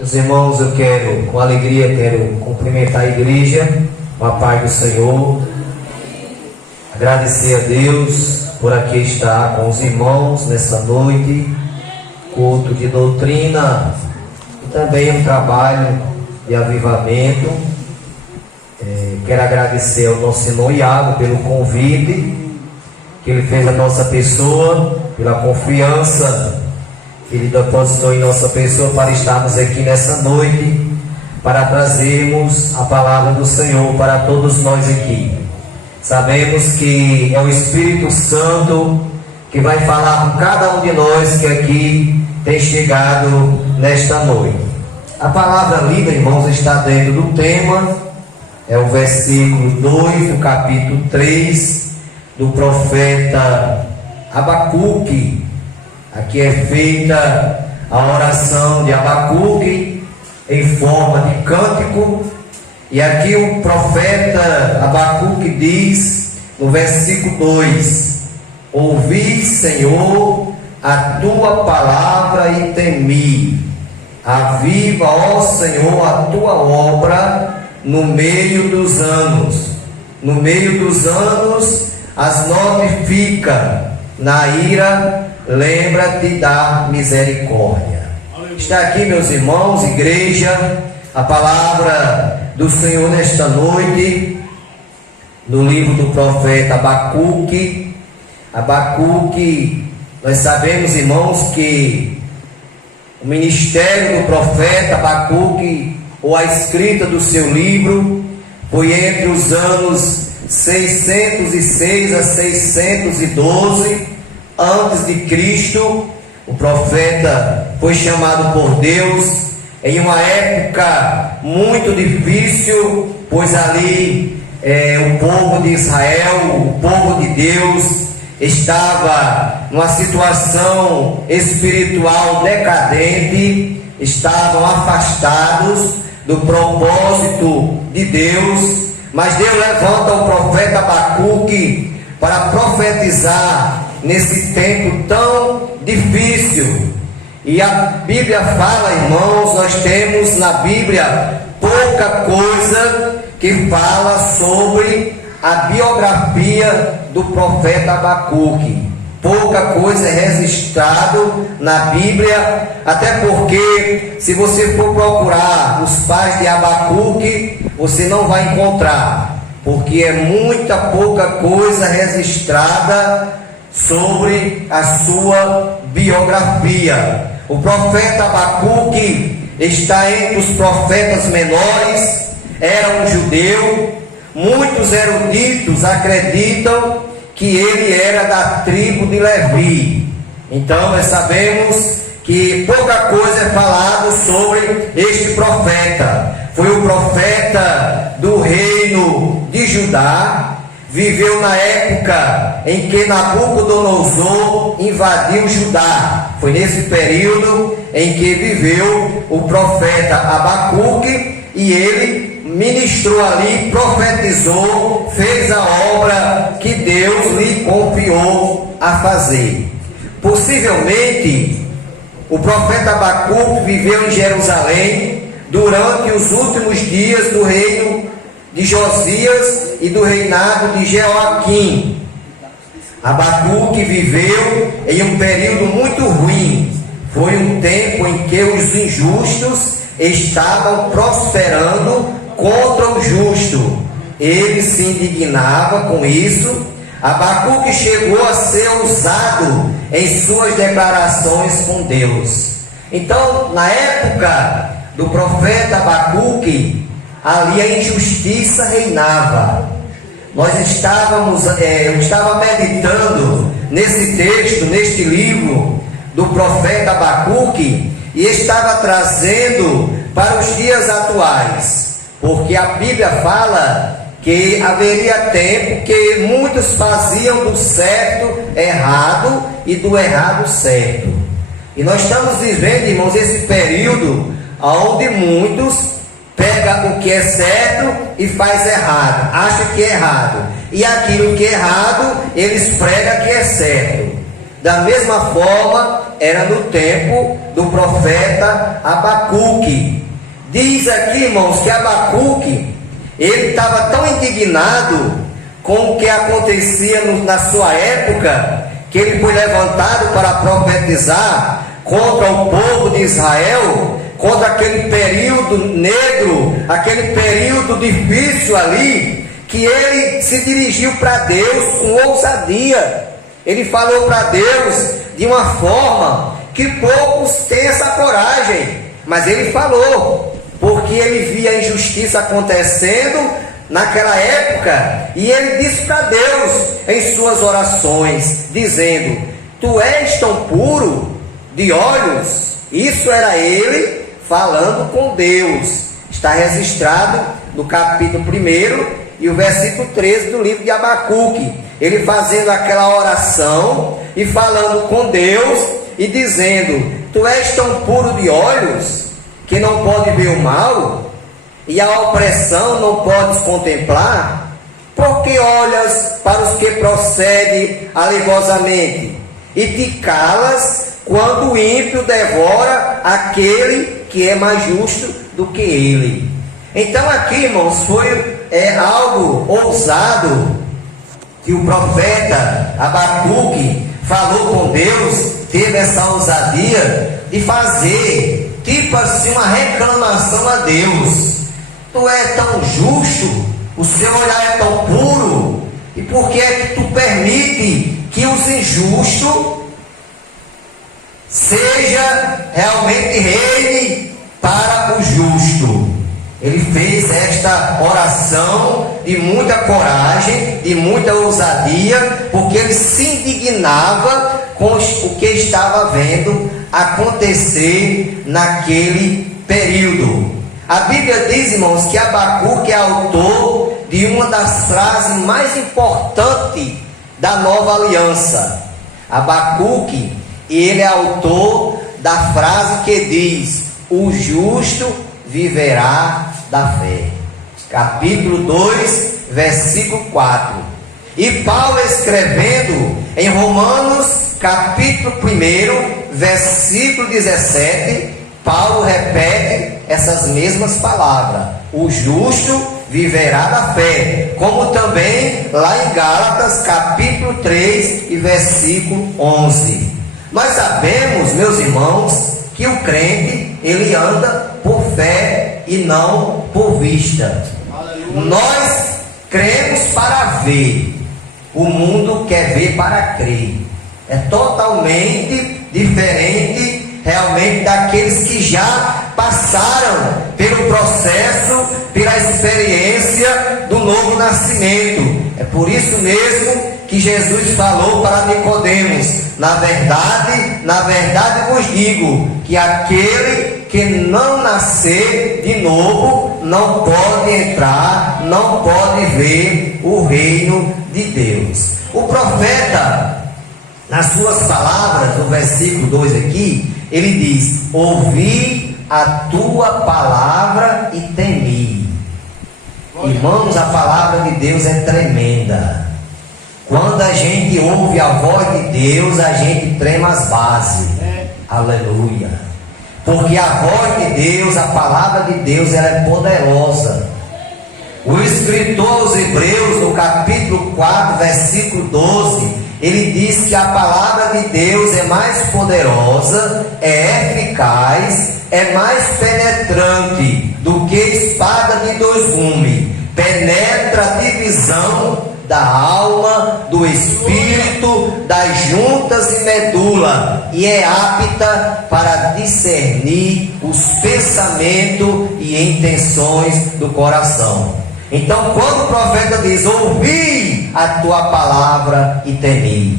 Meus irmãos, eu quero, com alegria, cumprimentar a igreja com a paz do Senhor. Agradecer a Deus por aqui estar com os irmãos nessa noite, culto de doutrina e também um trabalho de avivamento. Quero agradecer ao nosso irmão Iago pelo convite que ele fez à nossa pessoa, pela confiança que Ele depositou em nossa pessoa para estarmos aqui nessa noite, para trazermos a palavra do Senhor para todos nós aqui. Sabemos que é o Espírito Santo que vai falar com cada um de nós que aqui tem chegado nesta noite. A palavra lida, irmãos, está dentro do tema, é o versículo 2 do capítulo 3 do profeta Abacuque. Aqui é feita a oração de Abacuque em forma de cântico, e aqui o profeta Abacuque diz no versículo 2: ouvi, Senhor, a tua palavra e temi. Aviva, ó Senhor, a tua obra no meio dos anos. No meio dos anos as notifica, na ira lembra-te da misericórdia. Está aqui, meus irmãos, igreja, a palavra do Senhor nesta noite, no livro do profeta Abacuque. Abacuque, nós sabemos, irmãos, que o ministério do profeta Abacuque, ou a escrita do seu livro, foi entre os anos 606 a 612 antes de Cristo. O profeta foi chamado por Deus em uma época muito difícil, pois ali o povo de Israel, o povo de Deus, estava numa situação espiritual decadente, estavam afastados do propósito de Deus. Mas Deus levanta o profeta Abacuque para profetizar nesse tempo tão difícil. E a Bíblia fala, irmãos, nós temos na Bíblia pouca coisa que fala sobre a biografia do profeta Abacuque. Pouca coisa é registrado na Bíblia, até porque se você for procurar os pais de Abacuque, você não vai encontrar, porque é muita pouca coisa registrada sobre a sua biografia. O profeta Abacuque está entre os profetas menores, era um judeu. Muitos eruditos acreditam que ele era da tribo de Levi. Então nós sabemos que pouca coisa é falado sobre este profeta. Foi o profeta do reino de Judá, viveu na época em que Nabucodonosor invadiu Judá. Foi nesse período em que viveu o profeta Abacuque, e ele ministrou ali, profetizou, fez a obra que Deus lhe confiou a fazer. Possivelmente, o profeta Abacuque viveu em Jerusalém durante os últimos dias do reino de Josias e do reinado de Jeoaquim. Abacuque viveu em um período muito ruim. Foi um tempo em que os injustos estavam prosperando contra o justo. Ele se indignava com isso. Abacuque chegou a ser ousado em suas declarações com Deus. Então, na época do profeta Abacuque, ali a injustiça reinava. Eu estava meditando nesse texto, neste livro do profeta Abacuque, e estava trazendo para os dias atuais, porque a Bíblia fala que haveria tempo que muitos faziam do certo errado e do errado certo. E nós estamos vivendo, irmãos, esse período onde muitos pegam o que é certo e faz errado, acha que é errado, e aquilo que é errado eles pregam que é certo. Da mesma forma, era no tempo do profeta Abacuque. Diz aqui, irmãos, que Abacuque, ele estava tão indignado com o que acontecia na sua época, que ele foi levantado para profetizar contra o povo de Israel, contra aquele período negro, aquele período difícil ali, que ele se dirigiu para Deus com ousadia. Ele falou para Deus de uma forma que poucos têm essa coragem, mas ele falou, porque ele via a injustiça acontecendo naquela época, e ele disse para Deus em suas orações, dizendo: tu és tão puro de olhos. Isso era ele falando com Deus. Está registrado no capítulo 1 e o versículo 13 do livro de Abacuque, ele fazendo aquela oração e falando com Deus e dizendo: tu és tão puro de olhos que não pode ver o mal, e a opressão não podes contemplar, porque olhas para os que procedem alevosamente e te calas quando o ímpio devora aquele que é mais justo do que ele. Então aqui, irmãos, foi algo ousado que o profeta Abacuque falou com Deus, teve essa ousadia de fazer, tipo assim, uma reclamação a Deus. Tu é tão justo, o seu olhar é tão puro, e por que é que tu permite que os injustos seja realmente reine para o justo? Ele fez esta oração de muita coragem, de muita ousadia, porque ele se indignava com o que estava vendo acontecer naquele período. A Bíblia diz, irmãos, que Abacuque é autor de uma das frases mais importantes da nova aliança. Abacuque, ele é autor da frase que diz: o justo viverá da fé. Capítulo 2, versículo 4. E Paulo, escrevendo em Romanos, capítulo 1, versículo 17, Paulo repete essas mesmas palavras: o justo viverá da fé, como também lá em Gálatas, capítulo 3 e versículo 11. Nós sabemos, meus irmãos, que o crente, ele anda por fé e não por vista. Aleluia. Nós cremos para ver, o mundo quer ver para crer. É totalmente diferente realmente daqueles que já passaram pelo processo, pela experiência do novo nascimento. É por isso mesmo que Jesus falou para Nicodemos: na verdade vos digo, que aquele que não nascer de novo não pode entrar, não pode ver o reino de Deus. O profeta, nas suas palavras, no versículo 2 aqui, ele diz: ouvi a tua palavra e temi. Irmãos, a palavra de Deus é tremenda. Quando a gente ouve a voz de Deus, a gente trema as bases. Aleluia. Porque a voz de Deus, a palavra de Deus, ela é poderosa. O escritor aos Hebreus, no capítulo 4, versículo 12, ele diz que a palavra de Deus é mais poderosa, é eficaz, é mais penetrante do que espada de dois gumes, penetra a divisão da alma, do espírito, das juntas e medula, e é apta para discernir os pensamentos e intenções do coração. Então, quando o profeta diz: ouvi a tua palavra e temi.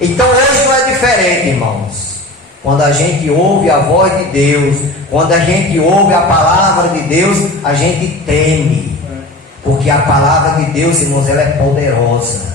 Então hoje não é diferente, irmãos. Quando a gente ouve a voz de Deus, quando a gente ouve a palavra de Deus, a gente teme. Porque a palavra de Deus, irmãos, ela é poderosa.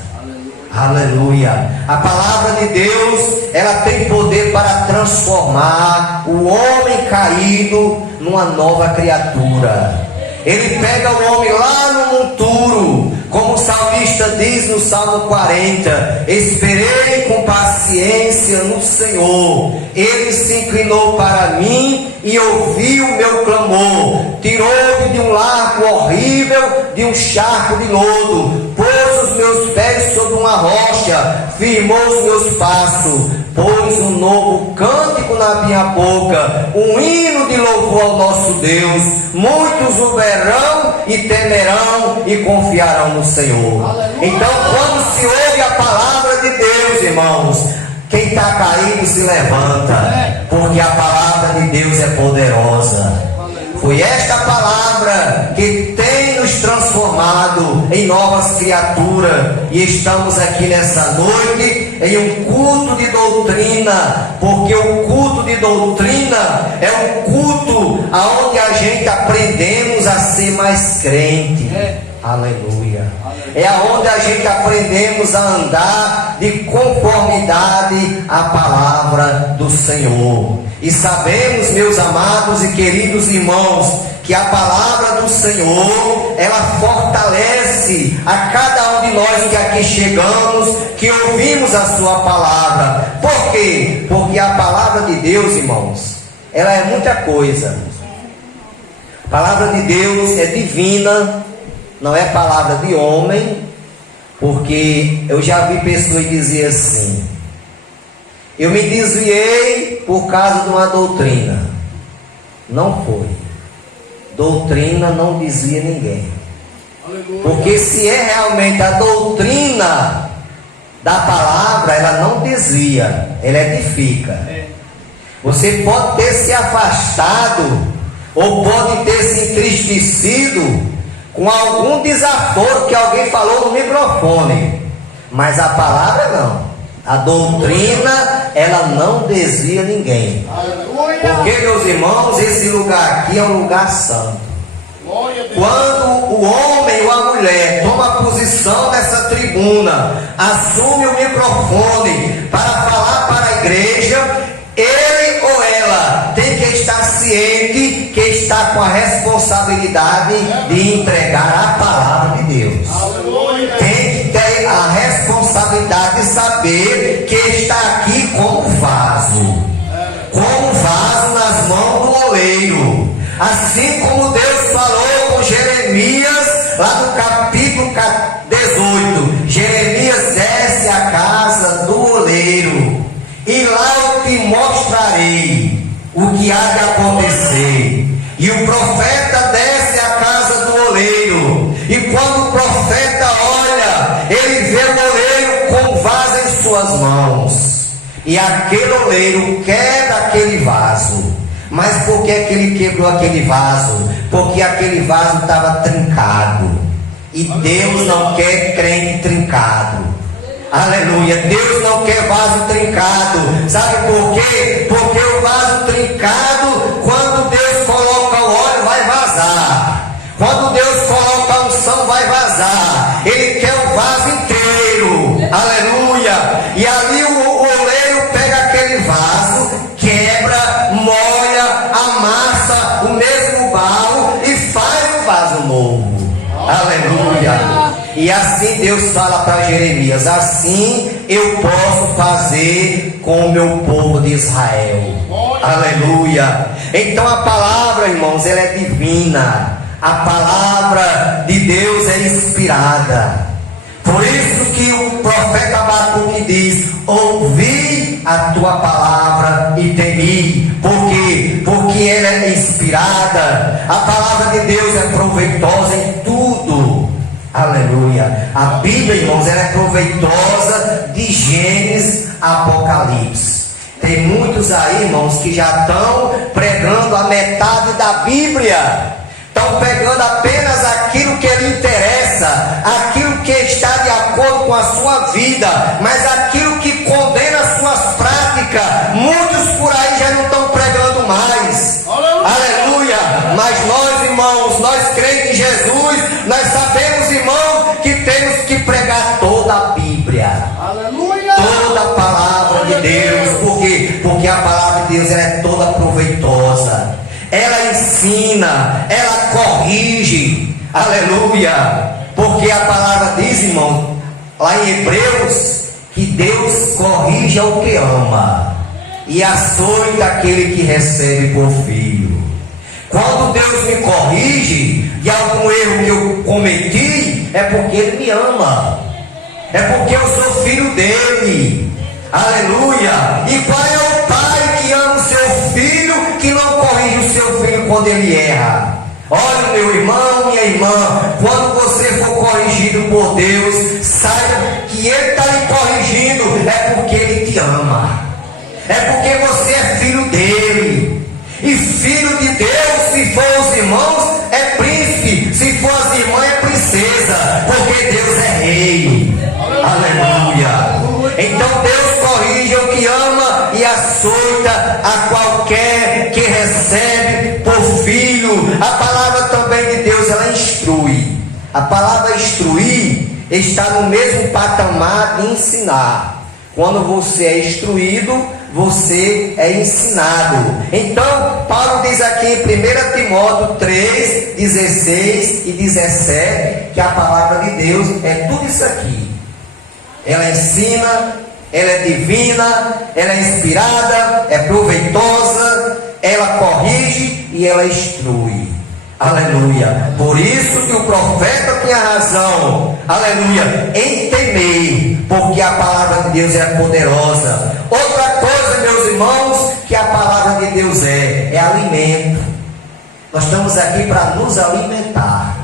Aleluia. A palavra de Deus, ela tem poder para transformar o homem caído numa nova criatura. Ele pega o homem lá no monturo, Como o salmista diz no Salmo 40: esperei com paciência no Senhor, Ele se inclinou para mim e ouviu o meu clamor, tirou-me de um lago horrível, de um charco de lodo, pôs os meus pés sobre uma rocha, firmou os meus passos, pôs um novo cântico na minha boca, um hino de louvor ao nosso Deus. Muitos o verão e temerão e confiarão no Senhor. Aleluia. Então, quando se ouve a palavra de Deus, irmãos, quem está caído se levanta, porque a palavra de Deus é poderosa. Foi esta palavra que tem nos transformado em novas criaturas, e estamos aqui nessa noite em um culto de doutrina, porque o culto de doutrina é um culto onde a gente aprendemos a ser mais crente. Aleluia. É aonde a gente aprendemos a andar de conformidade à palavra do Senhor. E sabemos, meus amados e queridos irmãos, que a palavra do Senhor, ela fortalece a cada um de nós que aqui chegamos, que ouvimos a sua palavra. Por quê? Porque a palavra de Deus, irmãos, ela é muita coisa. A palavra de Deus é divina, não é palavra de homem, porque eu já vi pessoas dizer assim: eu me desviei por causa de uma doutrina. Não foi. Doutrina não desvia ninguém. Porque se é realmente a doutrina da palavra, ela não desvia, ela edifica. Você pode ter se afastado, ou pode ter se entristecido com algum desaforo que alguém falou no microfone, mas a palavra não. A doutrina, ela não desvia ninguém. Porque, meus irmãos, esse lugar aqui é um lugar santo. Quando o homem ou a mulher toma posição nessa tribuna, assume o microfone para falar para a igreja, ele ou ela tem que estar ciente que está com a responsabilidade de entregar a palavra de Deus. Tem que ter a responsabilidade de saber que está aqui como vaso nas mãos do oleiro. Assim como Deus falou com Jeremias, lá no capítulo 18, Jeremias: desce à casa do oleiro, e lá eu te mostrarei o que há de acontecer. E o profeta desce à casa do oleiro, e quando o profeta olha, ele vê o oleiro com vaso em suas mãos, e aquele oleiro quebra aquele vaso. Mas por que ele quebrou aquele vaso? Porque aquele vaso estava trincado, e Deus não quer crente trincado. Aleluia. Deus não quer vaso trincado. Sabe por quê? Porque o vaso trincado, quando Deus coloca o óleo, vai vazar. Quando Deus coloca a unção, vai vazar. Ele quer o vaso inteiro. Aleluia. E ali o oleiro pega aquele vaso, quebra, molha, amassa o mesmo barro e faz um vaso novo. Aleluia. E assim Deus fala para Jeremias: assim eu posso fazer com o meu povo de Israel. Aleluia. Então a palavra, irmãos, ela é divina. A palavra de Deus é inspirada. Por isso que o profeta Abacuque diz: ouvi a tua palavra e temi. Por quê? Porque ela é inspirada. A palavra de Deus é proveitosa em tudo. Aleluia. A Bíblia, irmãos, ela é proveitosa de Gênesis a Apocalipse. Tem muitos aí, irmãos, que já estão pregando a metade da Bíblia. Estão pegando apenas aquilo que lhe interessa, aquilo que está de acordo com a sua vida, mas aquilo que condena as suas práticas, muitos por aí já não estão pregando mais. Aleluia. Mas nós, irmãos, nós crentes em Jesus, nós sabemos, irmãos, que temos que pregar toda a Bíblia. Aleluia. Toda a palavra de Deus. Por quê? Porque a palavra de Deus ela é toda proveitosa. Ela ensina, ela corrige. Aleluia. Porque Porque a palavra diz, irmão, lá em Hebreus, que Deus corrige ao que ama e açoita aquele que recebe por filho. Quando Deus me corrige de algum erro que eu cometi, é porque Ele me ama, é porque eu sou filho dele. Aleluia! E qual é o pai que ama o seu filho, que não corrige o seu filho quando ele erra? Olha, meu irmão, minha irmã, quando você for corrigido por Deus, saiba que Ele está lhe corrigindo, é porque Ele te ama, é porque você é filho dele. E filho de Deus, se for os irmãos, é príncipe, se for as irmãs, é princesa, porque Deus é rei. Aleluia! Então Deus corrige o que ama e açoita a qualquer que recebe por filho. A palavra também de Deus, ela instrui. A palavra instruir está no mesmo patamar de ensinar. Quando você é instruído, você é ensinado. Então, Paulo diz aqui em 1 Timóteo 3, 16 e 17, que a palavra de Deus é tudo isso aqui. Ela ensina, ela é divina, ela é inspirada, é proveitosa, ela corrige e ela instrui. Aleluia! Por isso que o profeta tinha razão, aleluia, em temer, porque a palavra de Deus é poderosa. Outra coisa, meus irmãos, que a palavra de Deus é alimento. Nós estamos aqui para nos alimentar.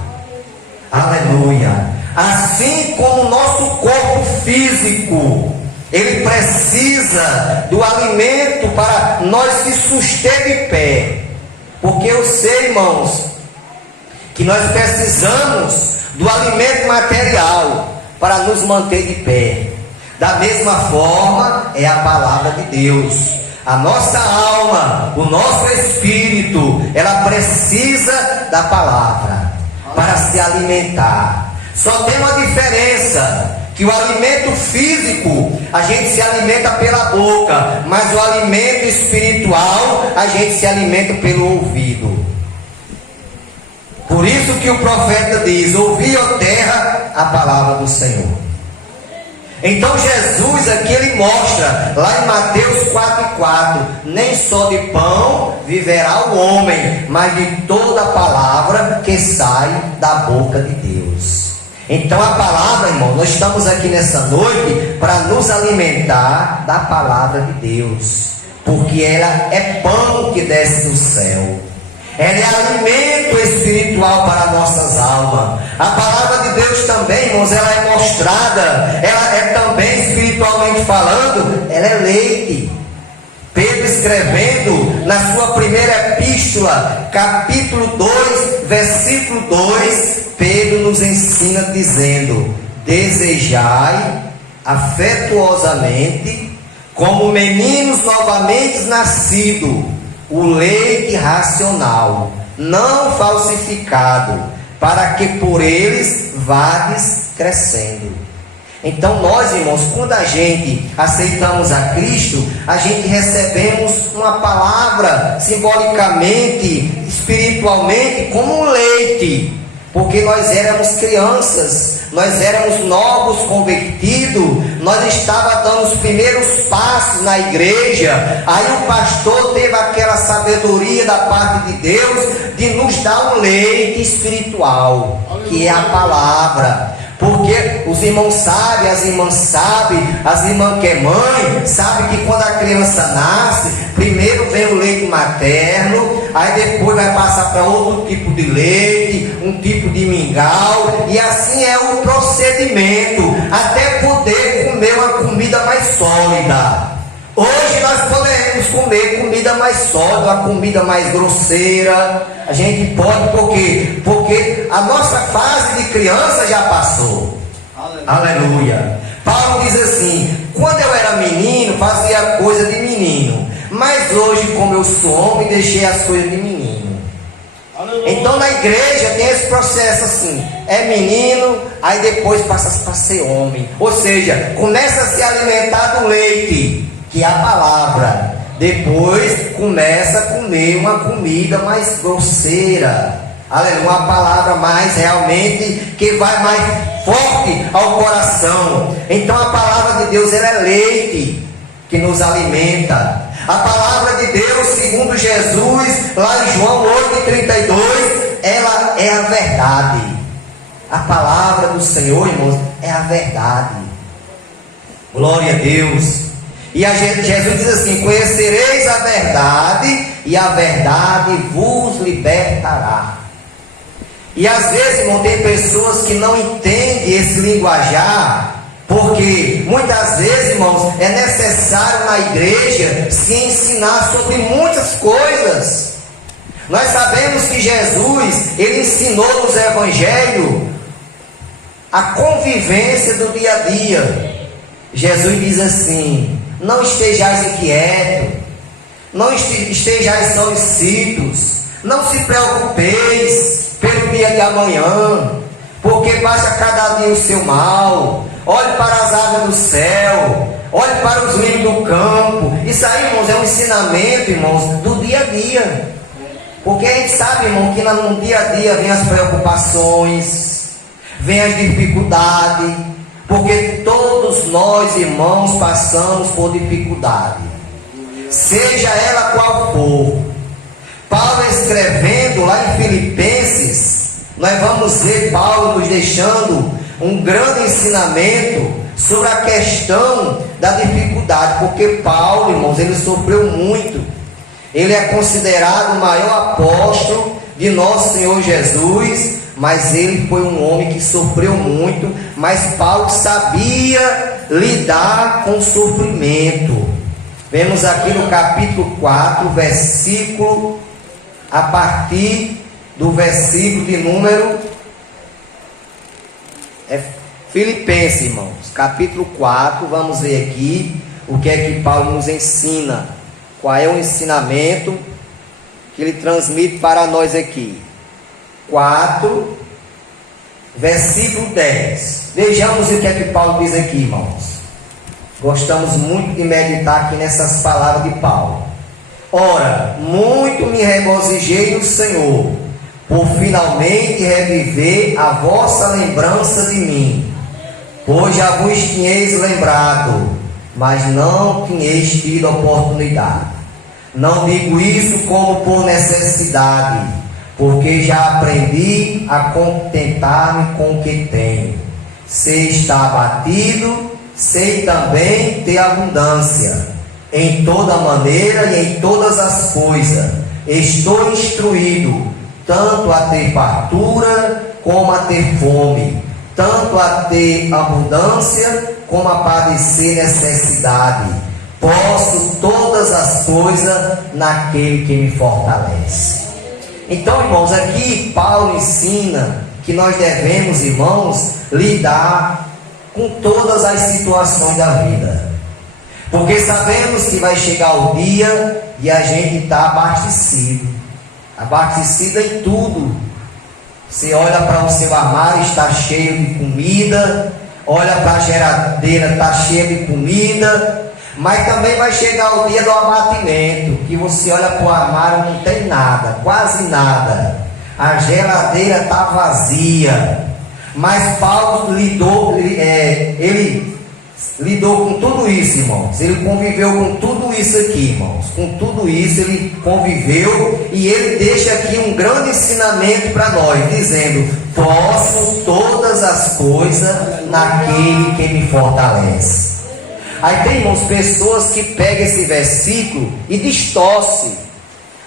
Aleluia! Assim como o nosso corpo físico, ele precisa do alimento para nós se suster de pé. Porque eu sei, irmãos, que nós precisamos do alimento material para nos manter de pé. Da mesma forma é a palavra de Deus. A nossa alma, o nosso espírito, ela precisa da palavra para se alimentar. Só tem uma diferença, que o alimento físico a gente se alimenta pela boca, mas o alimento espiritual a gente se alimenta pelo ouvido. Por isso que o profeta diz: ouvi, ó terra, a palavra do Senhor. Então Jesus aqui ele mostra, lá em Mateus 4,4, nem só de pão viverá o homem, mas de toda a palavra que sai da boca de Deus. Então a palavra, irmão, nós estamos aqui nessa noite para nos alimentar da palavra de Deus, porque ela é pão que desce do céu, ela é alimento espiritual para nossas almas. A palavra de Deus também, irmãos, ela é mostrada, ela é também espiritualmente falando, ela é leite. Pedro escrevendo na sua primeira epístola, capítulo 2, versículo 2, Pedro nos ensina dizendo: desejai afetuosamente, como meninos novamente nascidos, o leite racional, não falsificado, para que por eles vades crescendo. Então nós, irmãos, quando a gente aceitamos a Cristo, a gente recebemos uma palavra simbolicamente, espiritualmente, como um leite, porque nós éramos crianças, nós éramos novos convertidos, nós estávamos dando os primeiros passos na igreja. Aí o pastor teve aquela sabedoria da parte de Deus de nos dar um leite espiritual, que é a palavra. Porque os irmãos sabem, as irmãs sabem, as irmãs que é mãe, sabem que quando a criança nasce, primeiro vem o leite materno, aí depois vai passar para outro tipo de leite, um tipo de mingau, e assim é o procedimento, até poder comer uma comida mais sólida. Hoje nós podemos comer comida mais sólida, uma comida mais grosseira. A gente pode, por quê? Porque a nossa fase de criança já passou. Aleluia. Paulo diz assim: quando eu era menino, fazia coisa de menino, mas hoje, como eu sou homem, deixei as coisas de menino. Então na igreja tem esse processo assim: é menino, aí depois passa para ser homem. Ou seja, começa a se alimentar do leite, que é a palavra. Depois começa a comer uma comida mais grosseira, Aleluia, uma palavra mais realmente que vai mais forte ao coração. Então a palavra de Deus, ela é leite que nos alimenta. A palavra de Deus, segundo Jesus, lá em João 8,32, ela é a verdade. A palavra do Senhor, irmãos, é a verdade. Glória a Deus. E Jesus diz assim: conhecereis a verdade, e a verdade vos libertará. E às vezes, irmão, tem pessoas que não entendem esse linguajar, porque muitas vezes, irmãos, é necessário na igreja se ensinar sobre muitas coisas. Nós sabemos que Jesus, ele ensinou nos evangelhos a convivência do dia a dia. Jesus diz assim: não estejais inquietos, não estejais solícitos, não se preocupeis pelo dia de amanhã, porque basta cada dia o seu mal. Olhe para as aves do céu, olhe para os lírios do campo. Isso aí, irmãos, é um ensinamento, irmãos, do dia a dia. Porque a gente sabe, irmão, que no dia a dia vem as preocupações, vem as dificuldades, porque todos nós, irmãos, passamos por dificuldade, seja ela qual for. Paulo escrevendo lá em Filipenses, nós vamos ver Paulo nos deixando um grande ensinamento sobre a questão da dificuldade, porque Paulo, irmãos, ele sofreu muito. Ele é considerado o maior apóstolo de nosso Senhor Jesus, mas ele foi um homem que sofreu muito. Mas Paulo sabia lidar com o sofrimento. Vemos aqui no capítulo 4, versículo, a partir do versículo de número Filipenses, irmãos, capítulo 4, vamos ver aqui o que é que Paulo nos ensina, qual é o ensinamento que ele transmite para nós aqui. 4, versículo 10. Vejamos o que é que Paulo diz aqui, irmãos. Gostamos muito de meditar aqui nessas palavras de Paulo. Ora, muito me regozijei no Senhor, por finalmente reviver a vossa lembrança de mim, pois já vos tinhais lembrado, mas não tinhais tido oportunidade. Não digo isso como por necessidade, porque já aprendi a contentar-me com o que tenho. Sei estar abatido, sei também ter abundância. Em toda maneira e em todas as coisas estou instruído, tanto a ter fartura como a ter fome, tanto a ter abundância como a padecer necessidade. Posso todas as coisas naquele que me fortalece. Então, irmãos, aqui Paulo ensina que nós devemos, irmãos, lidar com todas as situações da vida, porque sabemos que vai chegar o dia e a gente está abastecido em tudo. Você olha para o seu armário, está cheio de comida, olha para a geladeira, está cheia de comida, mas também vai chegar o dia do abatimento, que você olha para o armário, não tem nada, quase nada, a geladeira está vazia. Mas Paulo ele lidou com tudo isso, irmãos. Ele conviveu com tudo isso aqui, irmãos. Com tudo isso ele conviveu, e ele deixa aqui um grande ensinamento para nós, dizendo: posso todas as coisas naquele que me fortalece. Aí tem, irmãos, pessoas que pegam esse versículo e distorcem.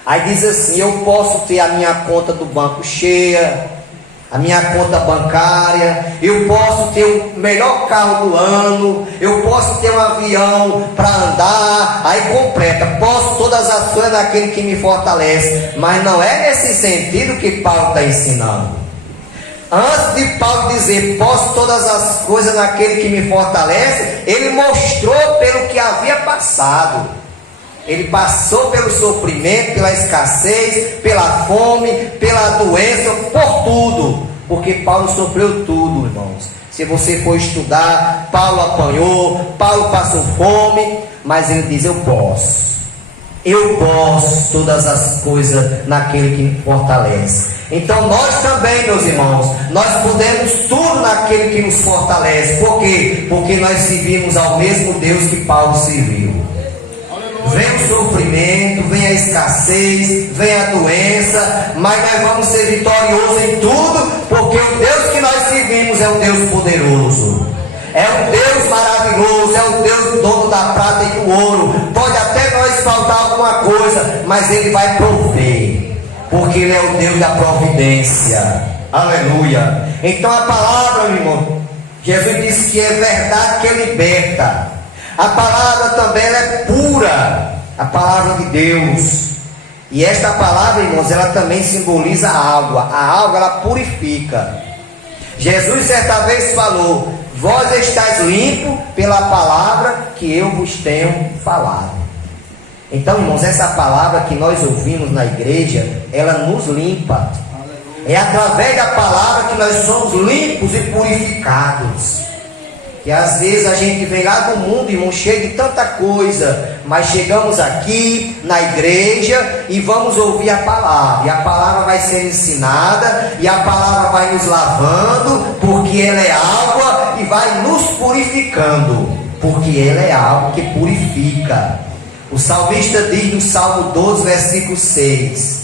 Aí diz assim: eu posso ter a minha conta do banco cheia, a minha conta bancária, eu posso ter o melhor carro do ano, eu posso ter um avião para andar, aí completa, posso todas as coisas naquele que me fortalece. Mas não é nesse sentido que Paulo está ensinando. Antes de Paulo dizer posso todas as coisas naquele que me fortalece, ele mostrou pelo que havia passado. Ele passou pelo sofrimento, pela escassez, pela fome, pela doença, por tudo. Porque Paulo sofreu tudo, irmãos. Se você for estudar, Paulo apanhou, Paulo passou fome, mas ele diz: eu posso. Eu posso todas as coisas naquele que me fortalece. Então nós também, meus irmãos, nós podemos tudo naquele que nos fortalece. Por quê? Porque nós servimos ao mesmo Deus que Paulo serviu. Vem o sofrimento, vem a escassez, vem a doença, mas nós vamos ser vitoriosos em tudo, porque o Deus que nós servimos é um Deus poderoso, é um Deus maravilhoso, é um Deus dono da prata e do ouro. Pode até nós faltar alguma coisa, mas Ele vai prover, porque Ele é o Deus da providência. Aleluia. Então a palavra, meu irmão, Jesus disse que é verdade que liberta. A palavra também ela é pura, a palavra de Deus. E esta palavra, irmãos, ela também simboliza a água. A água ela purifica. Jesus certa vez falou: vós estáis limpos pela palavra que eu vos tenho falado. Então, irmãos, essa palavra que nós ouvimos na igreja, ela nos limpa. É através da palavra que nós somos limpos e purificados. Que às vezes a gente vem lá do mundo, irmão, cheio de tanta coisa, mas chegamos aqui na igreja e vamos ouvir a palavra, e a palavra vai ser ensinada, e a palavra vai nos lavando, porque ela é água, e vai nos purificando, porque ela é água que purifica. O salmista diz no Salmo 12, versículo 6: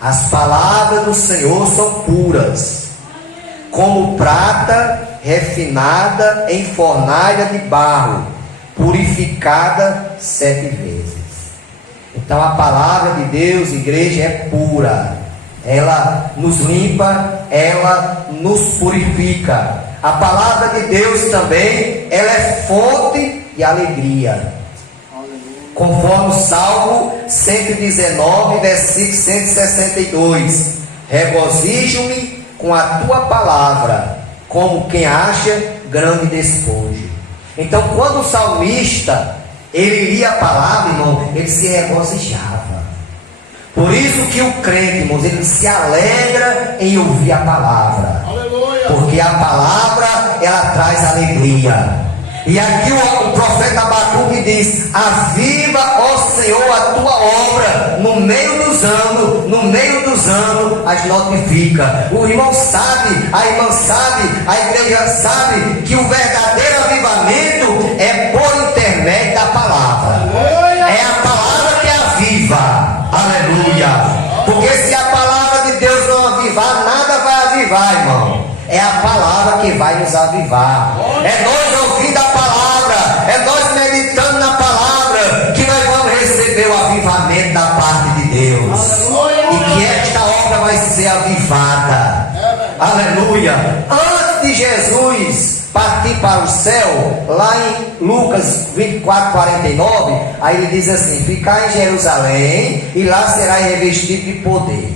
as palavras do Senhor são puras, como prata refinada em fornalha de barro, purificada 7 vezes. Então a palavra de Deus, igreja, é pura. Ela nos limpa, ela nos purifica. A palavra de Deus também, ela é fonte de alegria. Conforme o Salmo 119, versículo 162: regozijo-me com a tua palavra, como quem acha grande despojo. Então, quando o salmista ele lia a palavra, irmão, ele se regozijava. Por isso que o crente, irmãos, ele se alegra em ouvir a palavra. Aleluia. Porque a palavra ela traz alegria. E aqui o profeta Abacuque diz: aviva, ó Senhor, a tua obra no meio dos anos as notifica. O irmão sabe, a irmã sabe, a igreja sabe que o verdadeiro avivamento é por intermédio da palavra. É a palavra que aviva. Aleluia. Porque se a palavra de Deus não avivar, nada vai avivar, irmão. É a palavra que vai nos avivar. É nós ouvindo a palavra, é nós meditando na palavra, que nós vamos receber o avivamento da parte de Deus. E que esta obra vai ser avivada. Aleluia. Antes de Jesus partir para o céu, lá em Lucas 24, 49, aí ele diz assim: ficai em Jerusalém, e lá será revestido de poder.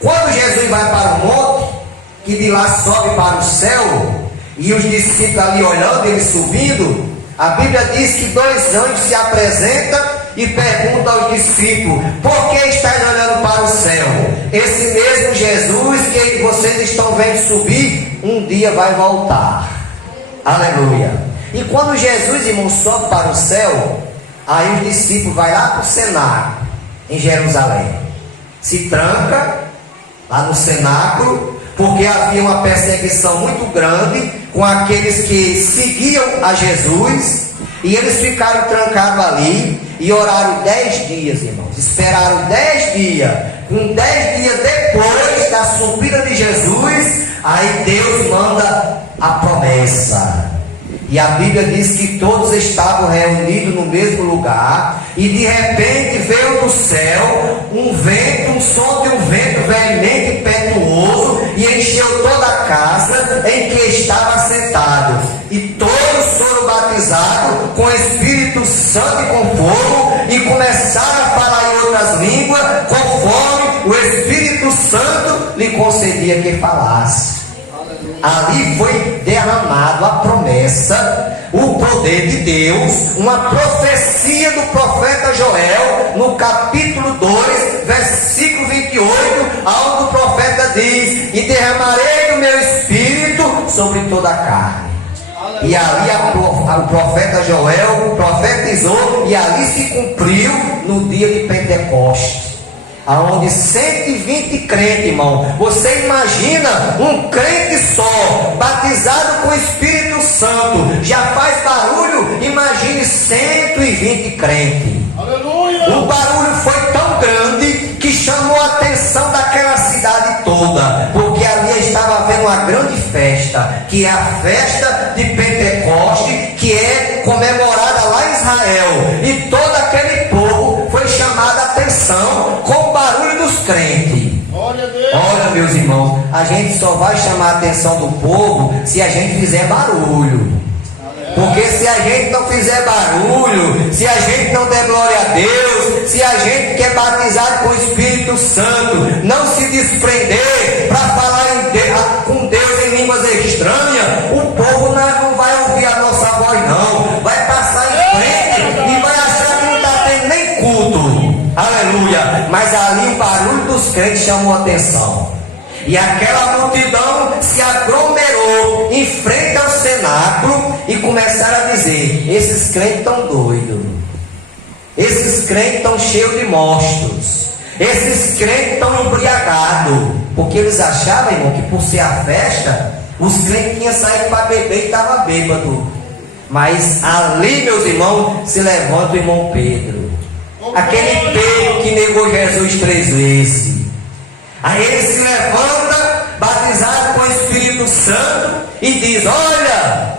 Quando Jesus vai para o monte, que de lá sobe para o céu, e os discípulos ali olhando, ele subindo, a Bíblia diz que 2 anjos se apresentam e perguntam aos discípulos: por que estáis olhando para o céu? Esse mesmo Jesus que vocês estão vendo subir, um dia vai voltar. Aleluia. E quando Jesus, irmão, sobe para o céu, aí os discípulos vão lá para o cenáculo em Jerusalém, se tranca lá no cenáculo, porque havia uma perseguição muito grande com aqueles que seguiam a Jesus, e eles ficaram trancados ali e oraram 10 dias, irmãos. Esperaram 10 dias. Com 10 dias depois da subida de Jesus, aí Deus manda a promessa. E a Bíblia diz que todos estavam reunidos no mesmo lugar, e de repente veio do céu um vento, um som de um vento veemente impetuoso, e encheu toda a casa em que estava sentado. E todos foram batizados com o Espírito Santo e com fogo, e começaram a falar em outras línguas, conforme o Espírito Santo lhe concedia que falasse. Ali foi derramado a promessa, o poder de Deus, uma profecia do profeta Joel, no capítulo 2, versículo 28, onde o profeta diz: e derramarei do meu espírito sobre toda a carne. E ali o profeta Joel profetizou, e ali se cumpriu no dia de Pentecostes, aonde 120 crentes, irmão. Você imagina um crente só, batizado com o Espírito Santo, já faz barulho? Imagine 120 crentes. Aleluia! O barulho foi tão grande que chamou a atenção daquela cidade toda, porque ali estava havendo uma grande festa, que é a festa de Pentecoste, que é comemorada lá em Israel, e todo aquele povo foi chamado a atenção com o barulho dos crentes. Olha, meus irmãos, a gente só vai chamar a atenção do povo se a gente fizer barulho. Porque se a gente não fizer barulho, se a gente não der glória a Deus, se a gente que é batizado com o Espírito Santo não se desprender para falar com Deus em línguas estranhas, o povo não vai ouvir a nossa voz, não. Vai passar em frente e vai achar que não está tendo nem culto. Aleluia! Mas ali o barulho dos crentes chamou a atenção. E aquela multidão se aglomerou em frente ao cenáculo e começaram a dizer: esses crentes estão doidos, esses crentes estão cheios de mostos, esses crentes estão embriagados. Porque eles achavam, irmão, que por ser a festa, os crentes tinham saído para beber e estavam bêbados. Mas ali, meus irmãos, se levanta o irmão Pedro, aquele Pedro que negou Jesus 3 vezes. Aí ele se levanta, batizado com o Espírito Santo, e diz: olha,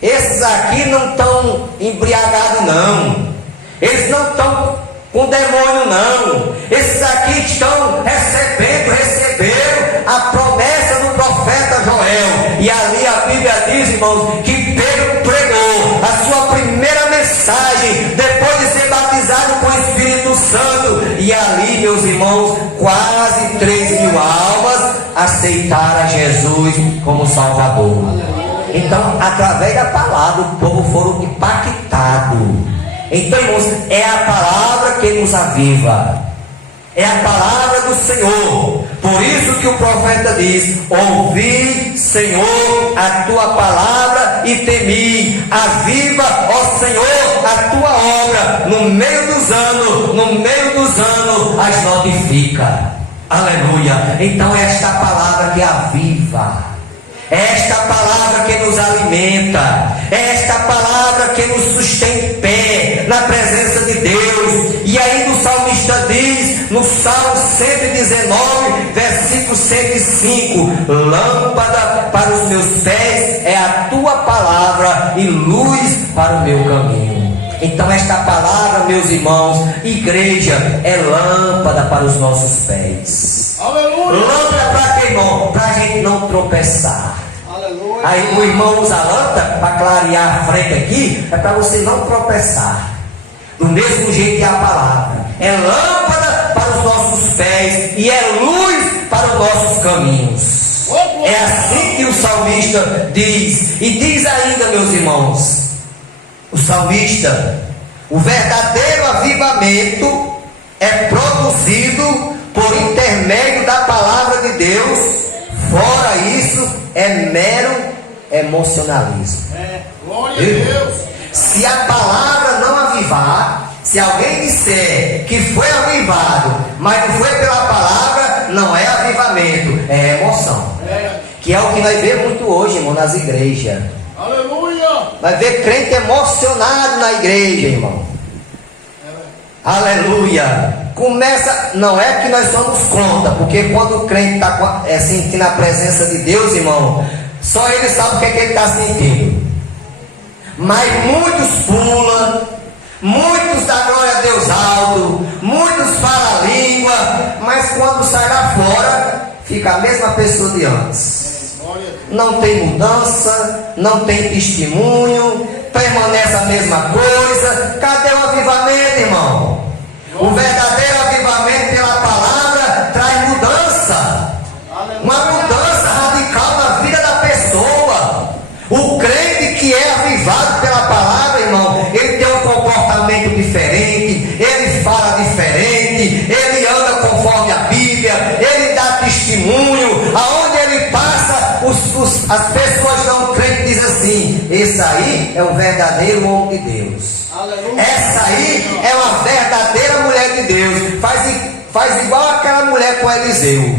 esses aqui não estão embriagados não, eles não estão com demônio não, esses aqui estão receberam a promessa do profeta Joel. E ali a Bíblia diz, irmãos, que Pedro pregou a sua primeira mensagem depois de ser batizado com o Espírito Santo, e ali, meus irmãos, quase 3.000 almas aceitaram a Jesus como Salvador. Então, através da palavra, o povo foram impactados. Então, irmãos, é a palavra que nos aviva, é a palavra do Senhor. Por isso que o profeta diz: ouvi, Senhor, a tua palavra e temi. Aviva, ó Senhor, a tua obra no meio dos anos as notifica. Aleluia. Então é esta palavra que aviva, é esta palavra que nos alimenta, é esta palavra que nos sustém em pé na presença de Deus. E aí o salmista diz no Salmo 119, versículo 105: lâmpada para os meus pés é a tua palavra e luz para o meu caminho. Então esta palavra, meus irmãos, igreja, é lâmpada para os nossos pés. Aleluia. Lâmpada para quê, irmão? Para a gente não tropeçar. Aleluia. Aí o irmão usa a lâmpada para clarear a frente aqui, é para você não tropeçar. Do mesmo jeito que a palavra é lâmpada para os nossos pés e é luz para os nossos caminhos. É assim que o salmista diz. E diz ainda, meus irmãos, o salmista: o verdadeiro avivamento é produzido por intermédio da palavra de Deus. Fora isso, é mero emocionalismo. Glória a Deus. Se a palavra não avivar, se alguém disser que foi avivado, mas não foi pela palavra, não é avivamento, é emoção. Que é o que nós vemos muito hoje, irmão, nas igrejas. Aleluia! Vai ver crente emocionado na igreja, irmão. Aleluia! Começa, não é que nós somos contra, porque quando o crente está sentindo a presença de Deus, irmão, só ele sabe o que é que ele está sentindo. Mas muitos pulam, muitos dão glória a Deus alto, muitos falam a língua, mas quando sai lá fora, fica a mesma pessoa de antes. Não tem mudança, não tem testemunho, permanece a mesma coisa. Cadê o avivamento, irmão? O verdadeiro avivamento pela palavra traz mudança, uma mudança radical na vida da pessoa. O crente que é avivado pela palavra, irmão, ele tem um comportamento diferente, ele fala diferente, ele anda conforme a Bíblia, ele dá testemunho. Aonde ele passa, as pessoas não crentes dizem assim: esse aí é um verdadeiro homem de Deus. Aleluia. Essa aí é uma verdadeira mulher de Deus. Faz igual aquela mulher com Eliseu.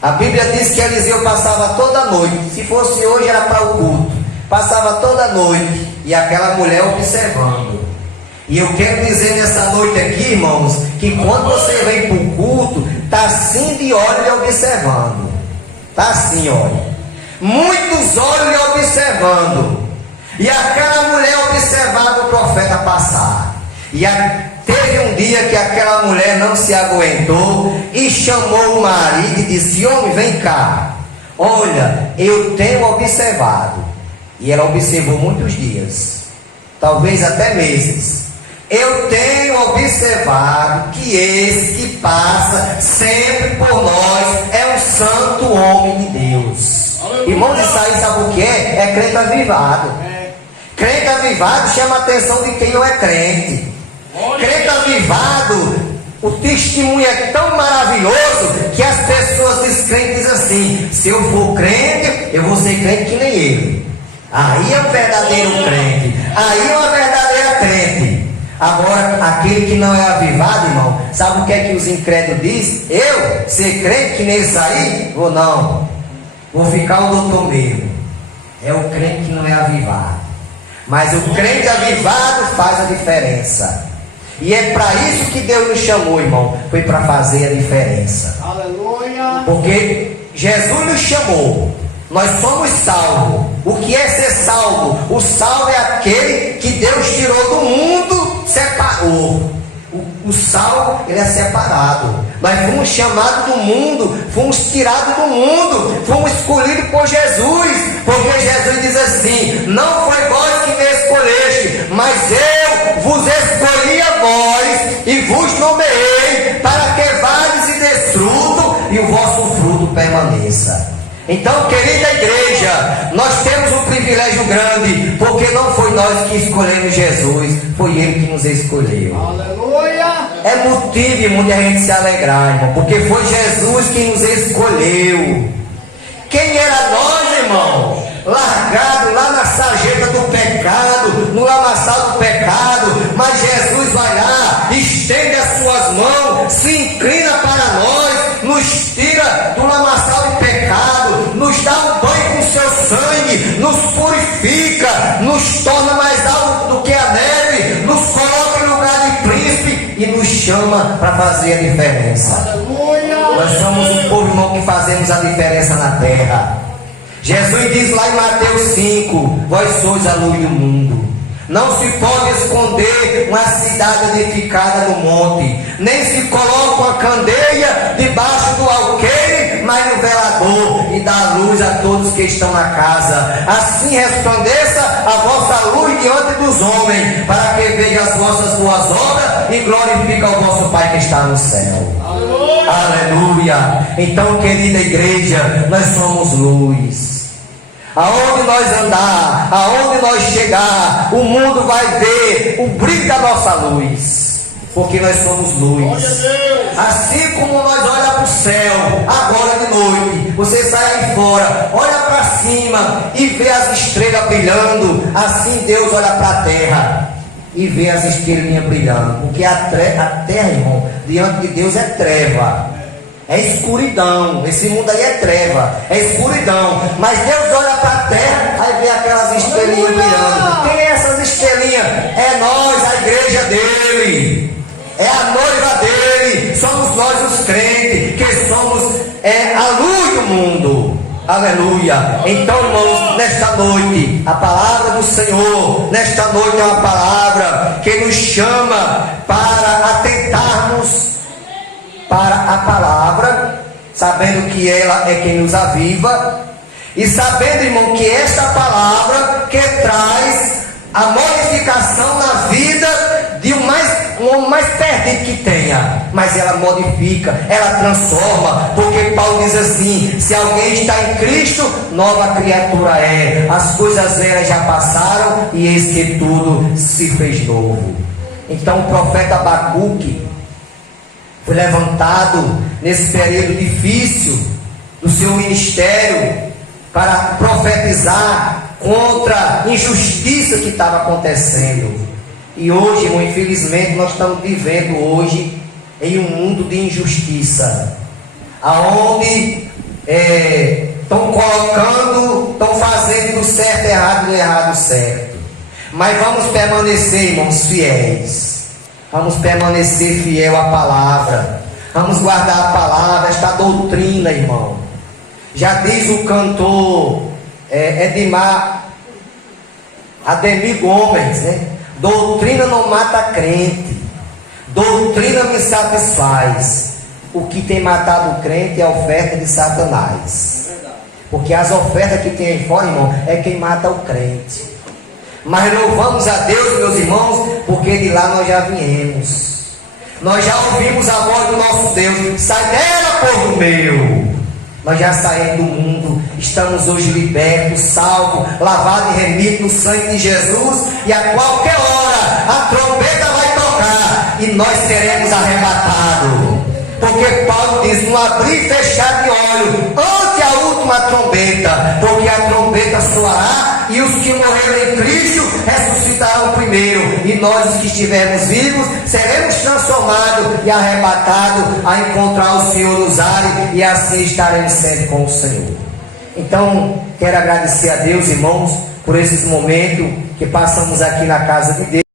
A Bíblia diz que Eliseu passava toda noite. Se fosse hoje era para o culto. Passava toda noite. E aquela mulher observando. E eu quero dizer nessa noite aqui, irmãos, que quando você vem para o culto, está assim de olho lhe observando. Está assim, olha. Muitos olhos lhe observando. E aquela mulher observava o profeta passar. E teve um dia que aquela mulher não se aguentou e chamou o marido e disse: homem, vem cá. Olha, eu tenho observado. E ela observou muitos dias, talvez até meses. Eu tenho observado que esse que passa sempre por nós é um santo homem de Deus. Irmãos, isso aí sabe o que é? É crente avivado. Crente avivado chama a atenção de quem não é crente. Crente avivado, o testemunho é tão maravilhoso que as pessoas descrentes dizem assim: se eu for crente, eu vou ser crente que nem ele. Aí é um verdadeiro crente. Aí é uma verdadeira crente. Agora, aquele que não é avivado, irmão, sabe o que é que os incrédulos dizem? Eu ser crente que nesse aí? Vou não. Vou ficar o doutor mesmo. É o crente que não é avivado. Mas o crente avivado faz a diferença. E é para isso que Deus nos chamou, irmão. Foi para fazer a diferença. Aleluia. Porque Jesus nos chamou. Nós somos salvos. O que é ser salvo? O salvo é aquele que Deus tirou do mundo, separou. O salvo, ele é separado. Nós fomos chamados do mundo, fomos tirados do mundo, fomos escolhidos por Jesus. Porque Jesus diz assim: não foi vós que me escolheste, mas eu vos escolhi a vós e vos nomeei para que vades e des fruto e o vosso fruto permaneça. Então, querida igreja, nós temos um privilégio grande, porque não foi nós que escolhemos Jesus, foi Ele que nos escolheu. Aleluia! É motivo, irmão, de a gente se alegrar, irmão, porque foi Jesus que nos escolheu. Quem era nós, irmão? Largado lá na sarjeta do pecado, no lamaçal do pecado, mas Jesus vai lá, estende as suas mãos, se inclina para nós, nos tira do lamaçal do pecado, nos dá um banho com seu sangue, nos purifica, nos torna mais alto do que a neve, nos coloca em lugar de príncipe e nos chama para fazer a diferença. Aleluia. Nós somos um povo, irmão, que fazemos a diferença na terra. Jesus diz lá em Mateus 5: vós sois a luz do mundo. Não se pode esconder uma cidade edificada no monte, nem se coloca uma candeia debaixo do alqueire, mas no velador, e dá luz a todos que estão na casa. Assim resplandeça a vossa luz diante dos homens, para que vejam as vossas boas obras e glorifiquem o vosso Pai que está no céu. Aleluia! Aleluia! Então, querida igreja, nós somos luz. Aonde nós andar, aonde nós chegar, o mundo vai ver o brilho da nossa luz, porque nós somos luz. Assim como nós olhamos para o céu agora de noite, você sai aí fora, olha para cima e vê as estrelas brilhando. Assim Deus olha para a terra e vê as estrelinhas brilhando, porque a terra, irmão, diante de Deus é treva. É escuridão, esse mundo aí é treva, é escuridão. Mas Deus olha para a terra, aí vê aquelas estrelinhas brilhando. Quem é essas estrelinhas? É nós, a igreja dele. É a noiva dele. Somos nós os crentes, que somos a luz do mundo. Aleluia. Então, irmãos, nesta noite, a palavra do Senhor, nesta noite é uma palavra que nos chama para atentarmos para a palavra, sabendo que ela é quem nos aviva, e sabendo, irmão, que esta palavra que traz a modificação na vida de um homem mais perdido que tenha, mas ela modifica, ela transforma, porque Paulo diz assim: se alguém está em Cristo, nova criatura é, as coisas velhas já passaram e eis que tudo se fez novo. Então o profeta Abacuque foi levantado nesse período difícil do seu ministério para profetizar contra a injustiça que estava acontecendo. E hoje, irmão, infelizmente, nós estamos vivendo hoje em um mundo de injustiça, aonde estão colocando, estão fazendo do certo errado e do errado certo. Mas vamos permanecer, irmãos, fiéis. Vamos permanecer fiel à palavra. Vamos guardar a palavra, esta doutrina, irmão. Já diz o cantor Ademir Gomes, né? Doutrina não mata crente, doutrina me satisfaz. O que tem matado o crente é a oferta de Satanás. Porque as ofertas que tem aí fora, irmão, é quem mata o crente. Mas louvamos a Deus, meus irmãos, porque de lá nós já viemos. Nós já ouvimos a voz do nosso Deus: sai dela, povo meu. Nós já saímos do mundo, estamos hoje libertos, salvos, lavados e remidos no sangue de Jesus, e a qualquer hora a trombeta vai tocar e nós seremos arrebatados. Porque Paulo diz: no abrir e fechar de olho, ante a última trombeta, porque a trombeta soará e os que morreram em Cristo ressuscitarão primeiro, e nós, os que estivermos vivos, seremos transformados e arrebatados a encontrar o Senhor nos ares, e assim estaremos sempre com o Senhor. Então, quero agradecer a Deus, irmãos, por esses momentos que passamos aqui na casa de Deus.